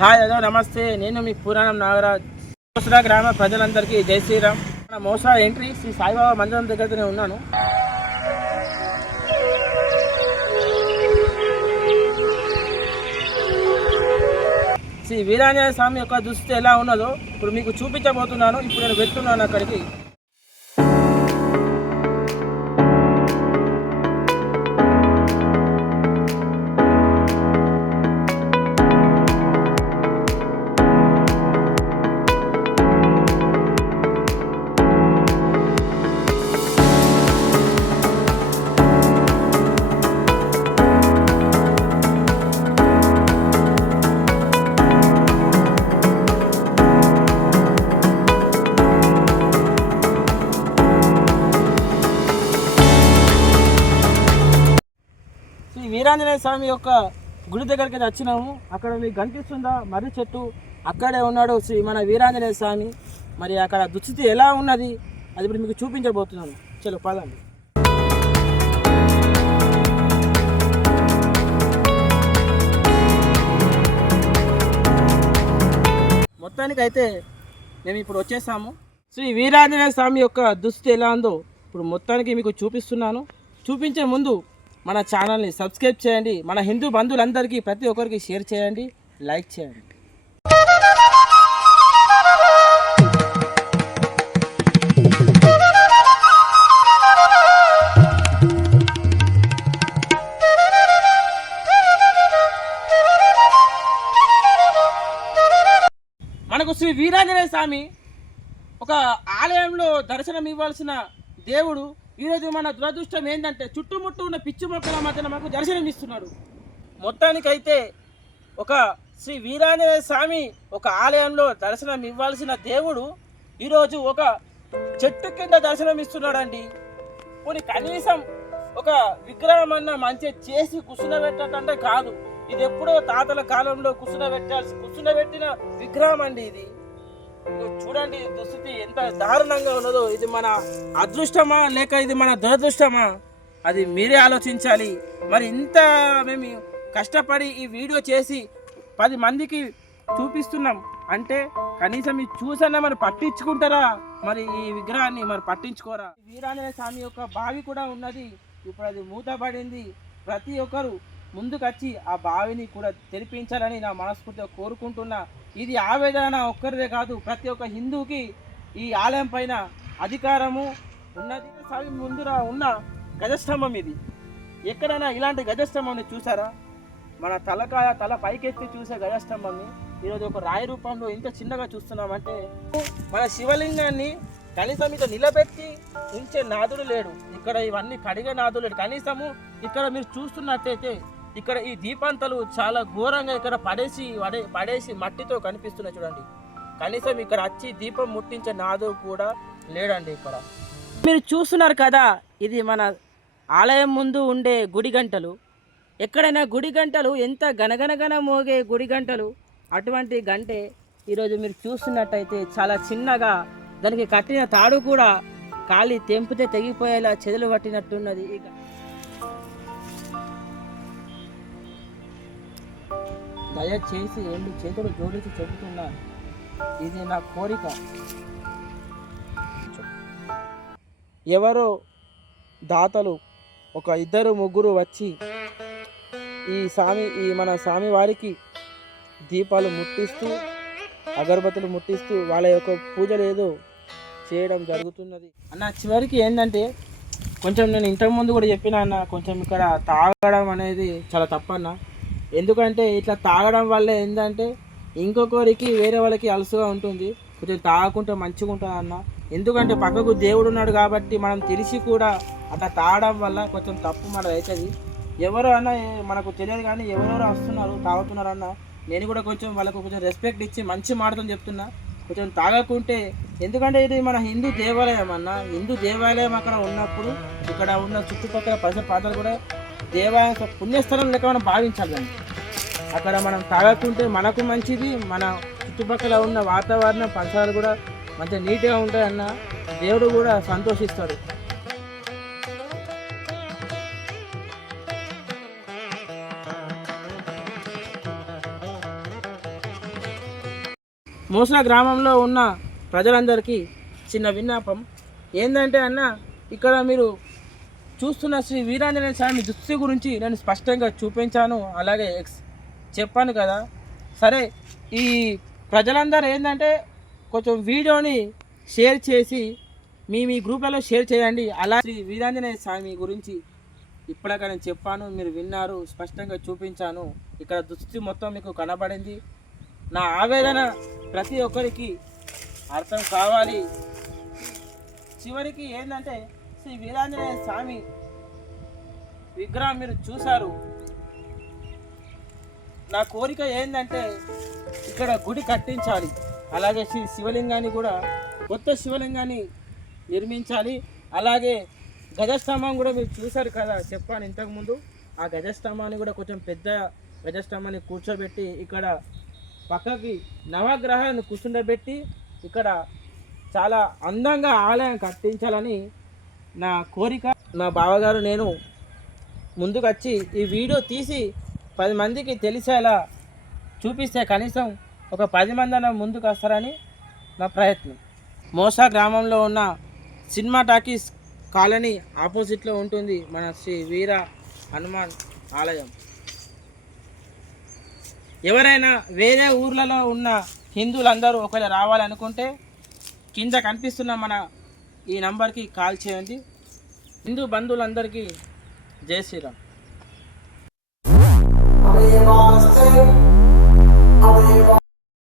Hi hello నమస్తే. నేను మీ పురాణం నాగరాజ్. మోసరా గ్రామ ప్రజలందరికీ జై శ్రీరామ్. మన మోసరా ఎంట్రీ శ్రీ సాయిబాబా మందిరం దగ్గరనే ఉన్నాను. శ్రీ వీరాంజనేయ స్వామి యొక్క దుస్థితి ఎలా ఉన్నదో ఇప్పుడు మీకు చూపించబోతున్నాను. ఇప్పుడు నేను వెళ్తున్నాను అక్కడికి. వీరాంజనేయ స్వామి యొక్క గుడి దగ్గరికి వచ్చినాము. అక్కడ మీకు కనిపిస్తుందా? మర్రి చెట్టు. అక్కడే ఉన్నాడు శ్రీ మన వీరాంజనేయ స్వామి. మరి అక్కడ దుస్థితి ఎలా ఉన్నది? అది ఇప్పుడు మీకు చూపించబోతున్నాను. చలో పదండి మొత్తానికి అయితే మేము ఇప్పుడు వచ్చేసాము. శ్రీ వీరాంజనేయ స్వామి యొక్క దుస్థితి ఎలా ఉందో ఇప్పుడు మొత్తానికి మీకు చూపిస్తున్నాను. చూపించే ముందు మన ఛానల్ని సబ్స్క్రైబ్ చేయండి. మన హిందూ బంధువులందరికీ ప్రతి ఒక్కరికి షేర్ చేయండి లైక్ చేయండి. మనకు శ్రీ వీరాంజనేయ స్వామి ఒక ఆలయంలో దర్శనం ఇవ్వాల్సిన దేవుడు ఈరోజు మన దురదృష్టం ఏంటంటే చుట్టుముట్టు ఉన్న పిచ్చి మొక్కల మధ్యన మనకు దర్శనం ఇస్తున్నాడు. మొత్తానికైతే ఒక శ్రీ వీరాంజనేయ స్వామి ఒక ఆలయంలో దర్శనం ఇవ్వాల్సిన దేవుడు ఈరోజు ఒక చెట్టు కింద దర్శనం ఇస్తున్నాడండి. పోనీ కనీసం ఒక విగ్రహం అన్న మంచిగా చేసి కుసునబెట్టకంటే కాదు. ఇది ఎప్పుడో తాతల కాలంలో కుసునబెట్టాల్సి కుసునబెట్టిన విగ్రహం అండి ఇది. చూడండి దుస్థితి ఎంత దారుణంగా ఉన్నదో. ఇది మన అదృష్టమా లేక ఇది మన దురదృష్టమా? అది మీరే ఆలోచించాలి. మరి ఇంత మేము కష్టపడి ఈ వీడియో చేసి పది మందికి చూపిస్తున్నాం. అంటే కనీసం మీరు చూసన్నా మరి పట్టించుకుంటారా? మరి ఈ విగ్రహాన్ని మరి పట్టించుకోరా? వీరాంజనేయ స్వామి యొక్క బావి కూడా ఉన్నది. ఇప్పుడు అది మూతపడింది. ప్రతి ఒక్కరు ముందుకొచ్చి ఆ బావిని కూడా తెరిపించాలని నా మనస్ఫూర్తిగా కోరుకుంటున్నా. ఇది ఆవేదన ఒక్కరిదే కాదు ప్రతి ఒక్క హిందూకి ఈ ఆలయం పైన అధికారము ఉన్నది స్వామి ముందుర ఉన్న గజస్తంభం ఇది. ఎక్కడైనా ఇలాంటి గజస్తంభంని చూసారా? మన తలకాయ తల పైకెత్తి చూసే గజస్తంభంని ఈరోజు ఒక రాయి రూపంలో ఇంత చిన్నగా చూస్తున్నామంటే మన శివలింగాన్ని కనీసం ఇక నిలబెట్టి ఉంచే నాదుడు లేడు. ఇక్కడ ఇవన్నీ కడిగే నాదుడు లేడు. కనీసము ఇక్కడ మీరు చూస్తున్నట్టయితే ఇక్కడ ఈ దీపాంతలు చాలా ఘోరంగా ఇక్కడ పడేసి పడే పడేసి మట్టితో కనిపిస్తున్నాయి చూడండి. కనీసం ఇక్కడ వచ్చి దీపం ముట్టించే నాదో కూడా లేడండి ఇక్కడ. మీరు చూస్తున్నారు కదా ఇది మన ఆలయం ముందు ఉండే గుడి గంటలు. ఎక్కడైనా గుడి గంటలు ఎంత గనగనగన మోగే గుడి గంటలు అటువంటి గంటే ఈరోజు మీరు చూస్తున్నట్టయితే చాలా చిన్నగా దానికి కట్టిన తాడు కూడా ఖాళీ తెంపితే తెగిపోయేలా చెదలు పట్టినట్టున్నది ఇక దయచేసి రెండు చేతులు జోడించి చెబుతున్నాను. ఇది నా కోరిక. ఎవరో దాతలు ఒక ఇద్దరు ముగ్గురు వచ్చి ఈ స్వామి ఈ మన స్వామి వారికి దీపాలు ముట్టిస్తూ అగరబత్తులు ముట్టిస్తూ వాళ్ళ యొక్క పూజలు ఏదో చేయడం జరుగుతున్నది. అన్న చివరికి ఏంటంటే కొంచెం నేను ఇంతకు ముందు కూడా చెప్పిన అన్న కొంచెం ఇక్కడ తాగడం అనేది చాలా తప్పన్నా. ఎందుకంటే ఇట్లా తాగడం వల్ల ఏంటంటే ఇంకొకరికి వేరే వాళ్ళకి అలసుగా ఉంటుంది. కొంచెం తాగకుంటే మంచిగా ఉంటుంది అన్న. ఎందుకంటే పక్కకు దేవుడు ఉన్నాడు కాబట్టి మనం తెలిసి కూడా అట్లా తాగడం వల్ల కొంచెం తప్పు మనది అవుతుంది. ఎవరు అన్న మనకు తెలియదు కానీ ఎవరెవరు వస్తున్నారు తాగుతున్నారు అన్న. నేను కూడా కొంచెం వాళ్ళకు కొంచెం రెస్పెక్ట్ ఇచ్చి మంచి మాటతో చెప్తున్నా. కొంచెం తాగకుంటే ఎందుకంటే ఇది మన హిందూ దేవాలయం అన్న. హిందూ దేవాలయం అక్కడ ఉన్నప్పుడు ఇక్కడ ఉన్న చుట్టుపక్కల పరిసర పాత్రలు కూడా దేవాలయం పుణ్యస్థలం లెక్క మనం భావించాలి దాన్ని. అక్కడ మనం తాగకుంటే మనకు మంచిది మన చుట్టుపక్కల ఉన్న వాతావరణం పరిసరాలు కూడా మంచిగా నీట్గా ఉంటాయన్న దేవుడు కూడా సంతోషిస్తాడు. మూసల గ్రామంలో ఉన్న ప్రజలందరికీ చిన్న విన్నపం. ఏంటంటే అన్న ఇక్కడ మీరు చూస్తున్న శ్రీ వీరాంజనేయ స్వామి దుస్థితి గురించి నేను స్పష్టంగా చూపించాను. అలాగే ఎక్స్ చెప్పాను కదా. సరే ఈ ప్రజలందరూ ఏంటంటే కొంచెం వీడియోని షేర్ చేసి మీ మీ గ్రూప్లలో షేర్ చేయండి. అలా శ్రీ వీరాంజనేయ స్వామి గురించి ఇప్పటికే నేను చెప్పాను మీరు విన్నారు స్పష్టంగా చూపించాను. ఇక్కడ దుస్థితి మొత్తం మీకు కనబడింది. నా ఆవేదన ప్రతి ఒక్కరికి అర్థం కావాలి. చివరికి ఏంటంటే శ్రీ వీరాంజనేయ స్వామి విగ్రహం మీరు చూశారు. నా కోరిక ఏంటంటే ఇక్కడ గుడి కట్టించాలి. అలాగే శ్రీ శివలింగాన్ని కూడా కొత్త శివలింగాన్ని నిర్మించాలి. అలాగే గజస్తంభం కూడా మీరు చూశారు కదా చెప్పాను ఇంతకుముందు. ఆ గజస్తంభాన్ని కూడా కొంచెం పెద్ద గజస్తంభాన్ని కూర్చోబెట్టి ఇక్కడ పక్కకి నవగ్రహాలను కూర్చుండబెట్టి ఇక్కడ చాలా అందంగా ఆలయం కట్టించాలని నా కోరిక. మా బావగారు నేను ముందుకొచ్చి ఈ వీడియో తీసి పది మందికి తెలిసేలా చూపిస్తే కనీసం ఒక పది మంది అన్న ముందుకు వస్తారని నా ప్రయత్నం. మోసా గ్రామంలో ఉన్న సినిమా టాకీస్ కాలనీ ఆపోజిట్లో ఉంటుంది మన శ్రీ వీర హనుమాన్ ఆలయం. ఎవరైనా వేరే ఊర్లలో ఉన్న హిందువులందరూ ఒకవేళ రావాలనుకుంటే కింద కనిపిస్తున్న మన ఈ నంబర్కి కాల్ చేయండి. హిందూ బంధువులందరికీ జై శ్రీరామ్.